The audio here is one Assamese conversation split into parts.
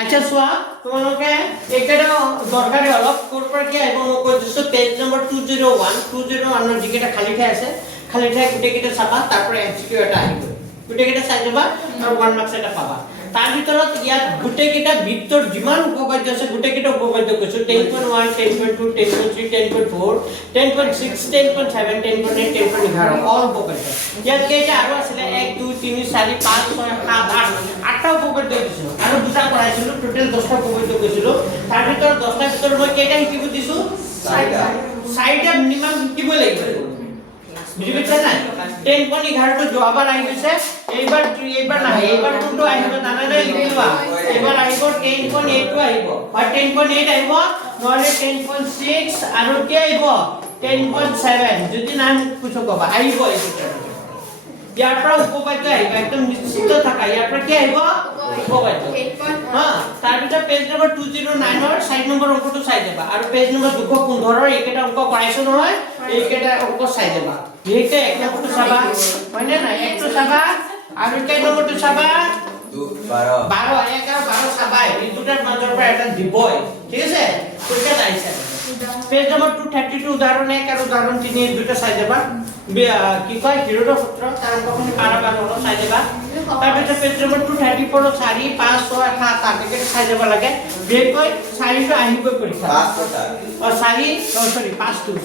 আচ্ছা চোৱা তোমালোকে এইকেইটা দৰকাৰী অলপ ক'ৰ পৰা কি আহিব মই কৈ দিছোঁ পেজ নম্বৰ 201 ৰ যিকেইটা খালী ঠাই আছে খালী ঠাই গোটেইকেইটা চাবা তাৰপৰা MCQ এটা আহিব গোটেইকেইটা চাই যাবা আৰু 1 মাৰ্কছ এটা পাবা তাৰ ভিতৰত ইয়াত গোটেইকেইটা বৃত্তৰ যিমান উপপাদ্য আছে গোটেইকেইটা উপপাদ্য কৈছোঁ 10.1 10.2 10.3 10.4 10.6 10.7 10.8 10.11 অল উপপাদ্য ইয়াত কেইটা আৰু আছিলে 1 2 3 4 5 6 7 8 আঠটা উপপাদ্য দিছিলোঁ আৰু দুটা কৰাইছিলোঁ টোটেল 10টা উপপাদ্য কৈছিলোঁ তাৰ ভিতৰত 10টাৰ ভিতৰত মই কেইটা শিকিব দিছোঁ চাৰিটা মিনিমাম শিকিব লাগিব বুজি পাইছা না 10.11 টো যোৱাবাৰ আহি গৈছে এইবাৰ নাহে এইবাৰ কোনটো আহিব জানা নাই লিখিবা এইবাৰ আহিব 10.8 টো আহিব বা 10.8 আহিব নহলে 10.6 আৰু কি আহিব 10.7 যদি নাম পুছো কবা আহিব এইটো ইয়াৰ পৰা উপপাদ্য আহিব একদম নিশ্চিত থাকা ইয়াৰ পৰা কি আহিব উপপাদ্য হ্যাঁ তাৰ পিছত পেজ নম্বৰ 209 ৰ 4 নম্বৰ অংকটো চাই যাবা আৰু পেজ নম্বৰ 215 ৰ এইকেইটা অংক কৰাইছো নহয় এইকেইটা অংক চাই যাবা এইটা এক নম্বৰটো চাবা হয়নে না একটো চাবা আৰু কেই নম্বৰটো চাবা 12 এক আৰু 12 চাবা এই দুটাৰ মাজৰ পৰা এটা দিবই ঠিক আছে কোনটা আহিছে পেজ নম্বৰ 232 উদাহৰণ 1 আৰু উদাহৰণ 3 এই দুটা চাই যাবা কি কয় হিৰোৰ সূত্ৰ তাৰ অংকখিনি পাৰাবা হলো চাই যাবা তাৰ পিছত পেজ নম্বৰ 234 4 5 6 7 8 একে চাই যাব লাগে বিশেষকৈ 4 টো আহিব পৰীক্ষা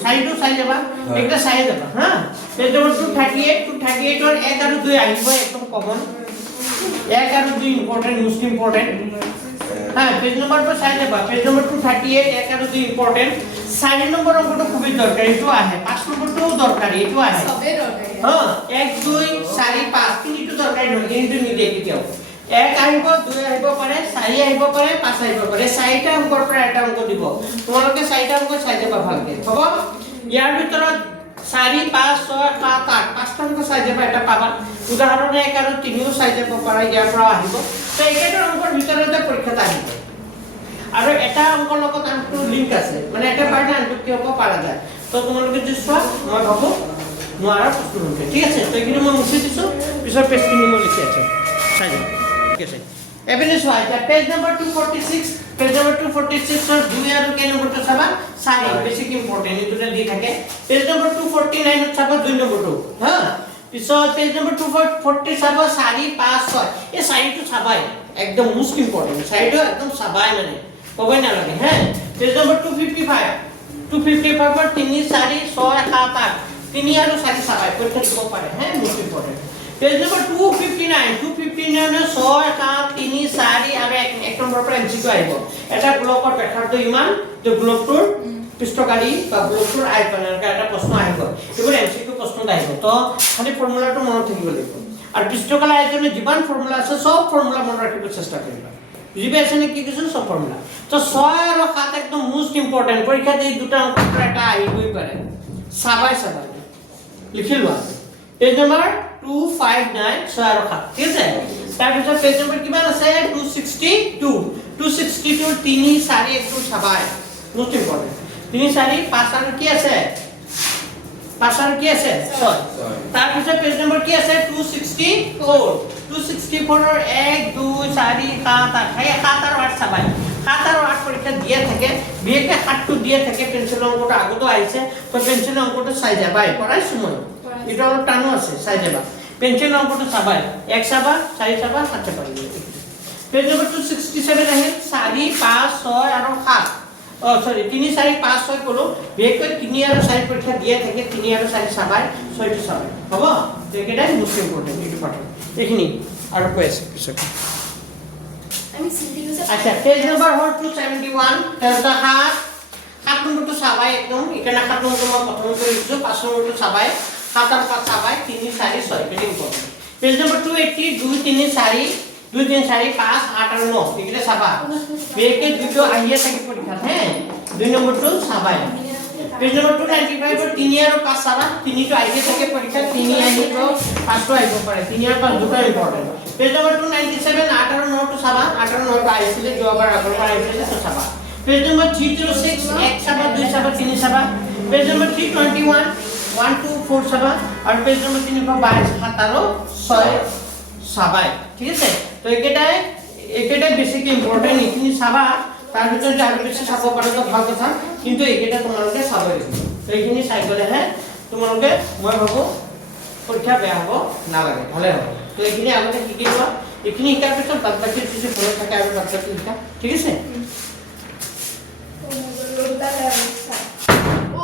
5 টো চাই যাবা একটা চাই যাবা হ্যাঁ পেজ নম্বৰ 238 ৰ 1 আৰু 2 আহিব একদম কমন 1 আৰু 2 ইম্পৰ্টেন্ট মোস্ট ইম্পৰ্টেন্ট হ্যাঁ পেজ নম্বৰ पर চাই যাবা পেজ নম্বৰ 238 1 আৰু 2 ইম্পৰ্টেন্ট 4 নম্বৰ অংকটো খুবই দৰকাৰী এটো আহে 5 নম্বৰটো দৰকাৰী এটো আহে সবে দৰকাৰী হ্যাঁ 1 2 4 5 তিনিটো দৰকাৰী নহয় কিন্তু নিদিয়ে কেতিয়াও 1 আহিব 2 আহিব পাৰে 4 আহিব পাৰে 5 আহিব পাৰে 4টা অংকৰ পৰা এটা অংক দিব তোমালোকে 4টা অংক চাই যাবা ভালকে হ'ব ইয়াৰ ভিতৰত 4 5 6 7 8 পাঁচটা অংক চাই যাবা এটা পাবা উদাহৰণ 1 আৰু 3 চাই যাব পাৰা ইয়াৰ পৰা আহিব তো এইকেইটা অংকৰ ভিতৰতে পৰীক্ষাত আহিব আৰু এটা অংকৰ লগত আনটো লিংক আছে মানে এটা পাৰ্ট আনটো কি হ'ব পাৰা যায় তো তোমালোকে যদি চোৱা মই ভাবো নোৱাৰা প্ৰশ্ন উঠে ঠিক আছে তো এইখিনি মই মুছি দিছো পিছৰ পেজখিনি মই লিখি আছো চাই যাবা ঠিক আছে এপিনে চোৱা এটা পেজ নম্বৰ 246 পেজ নম্বৰ 246 ৰ 2 আৰু কেই নম্বৰটো চাবা 4 বেছিক ইম্পৰ্টেন্ট এটোটা দি থাকে পেজ নম্বৰ 249 ত চাবা 2 নম্বৰটো হা পিছত পেজ নম্বৰ 240 চাবা 4 5 6 এই 4 টো চাবাই একদম মোস্ট ইম্পৰ্টেন্ট 4 টো একদম চাবাই মানে কবই না লাগে হ্যাঁ পেজ নম্বৰ 255 ৰ 3 4 6 7 8 3 আৰু 4 চাবাই পৰীক্ষা দিব পাৰে হ্যাঁ মোস্ট ইম্পৰ্টেন্ট পেজ নম্বৰ 259 ৰ 6 7 3 4 আৰু 1 নম্বৰ পৰা MCQ আহিব এটা ব্লকৰ ব্যাখ্যাটো ইমান যে ব্লকটোৰ পৃষ্ঠকালি বা ব্লকটোৰ আয়তনৰ এটা প্ৰশ্ন আহিব এইবোৰ MCQ প্ৰশ্ন আহিব তো খালি ফৰ্মুলাটো মনত থাকিব লাগিব আৰু পৃষ্ঠকালি আয়তনৰ যিমান ফৰ্মুলা আছে সব ফৰ্মুলা মনত ৰাখিব চেষ্টা কৰিবা বুজি পাইছা নে কি কৈছো সব ফৰ্মুলা তো 6 আৰু 7 একদম মোস্ট ইম্পৰ্টেন্ট পৰীক্ষাত এই দুটা অংকৰ পৰা এটা আহিবই পাৰে চাবাই লিখি লোৱা পেজ নম্বৰ 259 6 আৰু 7 ঠিক আছে তাৰ পিছত পেজ নম্বৰ কিমান আছে 262 3 4 1 2 চাবাই মোস্ট ইম্পৰ্টেন্ট 3 4 5 আৰু কি আছে 5 আৰু কি আছে 6 তাৰ পিছত পেজ নম্বৰ কি আছে 264 ৰ 1 2 4 7 8 এই 7 আৰু 8 চাবাই 7 আৰু 8 পৰীক্ষা দিয়ে থাকে বিশেষকৈ 7 টো দিয়ে থাকে পেন্সিল অংকটো আগতো আহিছে তো পেন্সিল অংকটো চাই যাবাই পঢ়াইছো মই এটা অলপ টানো আছে চাই যাবা পেন্সিল অংকটো চাবাই 1 চাবা 4 চাবা 7 চাবা পেজ নম্বৰ 267 আহিল 4 5 6 আৰু 7 সৰি 3 4 5 6 কলো বিশেষকৈ 3 আৰু 4 পৰীক্ষা দিয়ে থাকে 3 আৰু 4 চাবাই 6 টো চাবাই হ'ব তো একেটাই মোস্ট ইম্পৰ্টেন্ট এইটো পাঠ এইখিনি আৰু কৈ আছে পিছত আমি সিম্পল আচ্ছা পেজ নম্বৰ 271 তেলটা 7 নম্বৰটো চাবাই একদম এখানে 7 নম্বৰটো মই প্ৰথম কৰিছো 5 নম্বৰটো চাবাই 7 আৰু 5 চাবাই 3 4 6 ভেৰি ইম্পৰ্টেন্ট পেজ নম্বৰ 280 2 3 4 2 3 4 5 8 আৰু 9 এগুলা চাবা বেকে দুটো আইয়া থাকে পৰীক্ষা হ্যাঁ 2 নম্বৰটো চাবাই পেজ নম্বৰ 295 ৰ 3 আৰু 5 চাবা 3 টো আইয়া থাকে পৰীক্ষা 3 আহিব 5 টো আহিব পাৰে 3 আৰু 5 দুটো ইম্পৰ্টেন্ট পেজ নম্বৰ 297 8 আৰু 9 টো চাবা 8 আৰু 9 টো আহিছিলে যোৱাবাৰ আগৰ পৰা আহিছিলে তো চাবা পেজ নম্বৰ 306 1 চাবা 2 চাবা 3 চাবা পেজ নম্বৰ 321 1 2 4 চাবা আৰু পেজ নম্বৰ 322 7 আৰু 6 চাবাই ঠিক আছে তো একেটাই বেছিকে ইম্পৰ্টেণ্ট এইখিনি চাবা তাৰ ভিতৰত আৰু বেছি চাব পাৰো তো ভাল কথা কিন্তু একেটা তোমালোকে চাব লাগিব তো এইখিনি চাই গলেহে তোমালোকে মই ভাবো পৰীক্ষা বেয়া হ'ব নালাগে ভালে হ'ব তো এইখিনি আগতে শিকি লোৱা এইখিনি শিকাৰ পিছত বাদ বাকী কিছু ফলো থাকে আৰু বাদ বাকী শিকা ঠিক আছে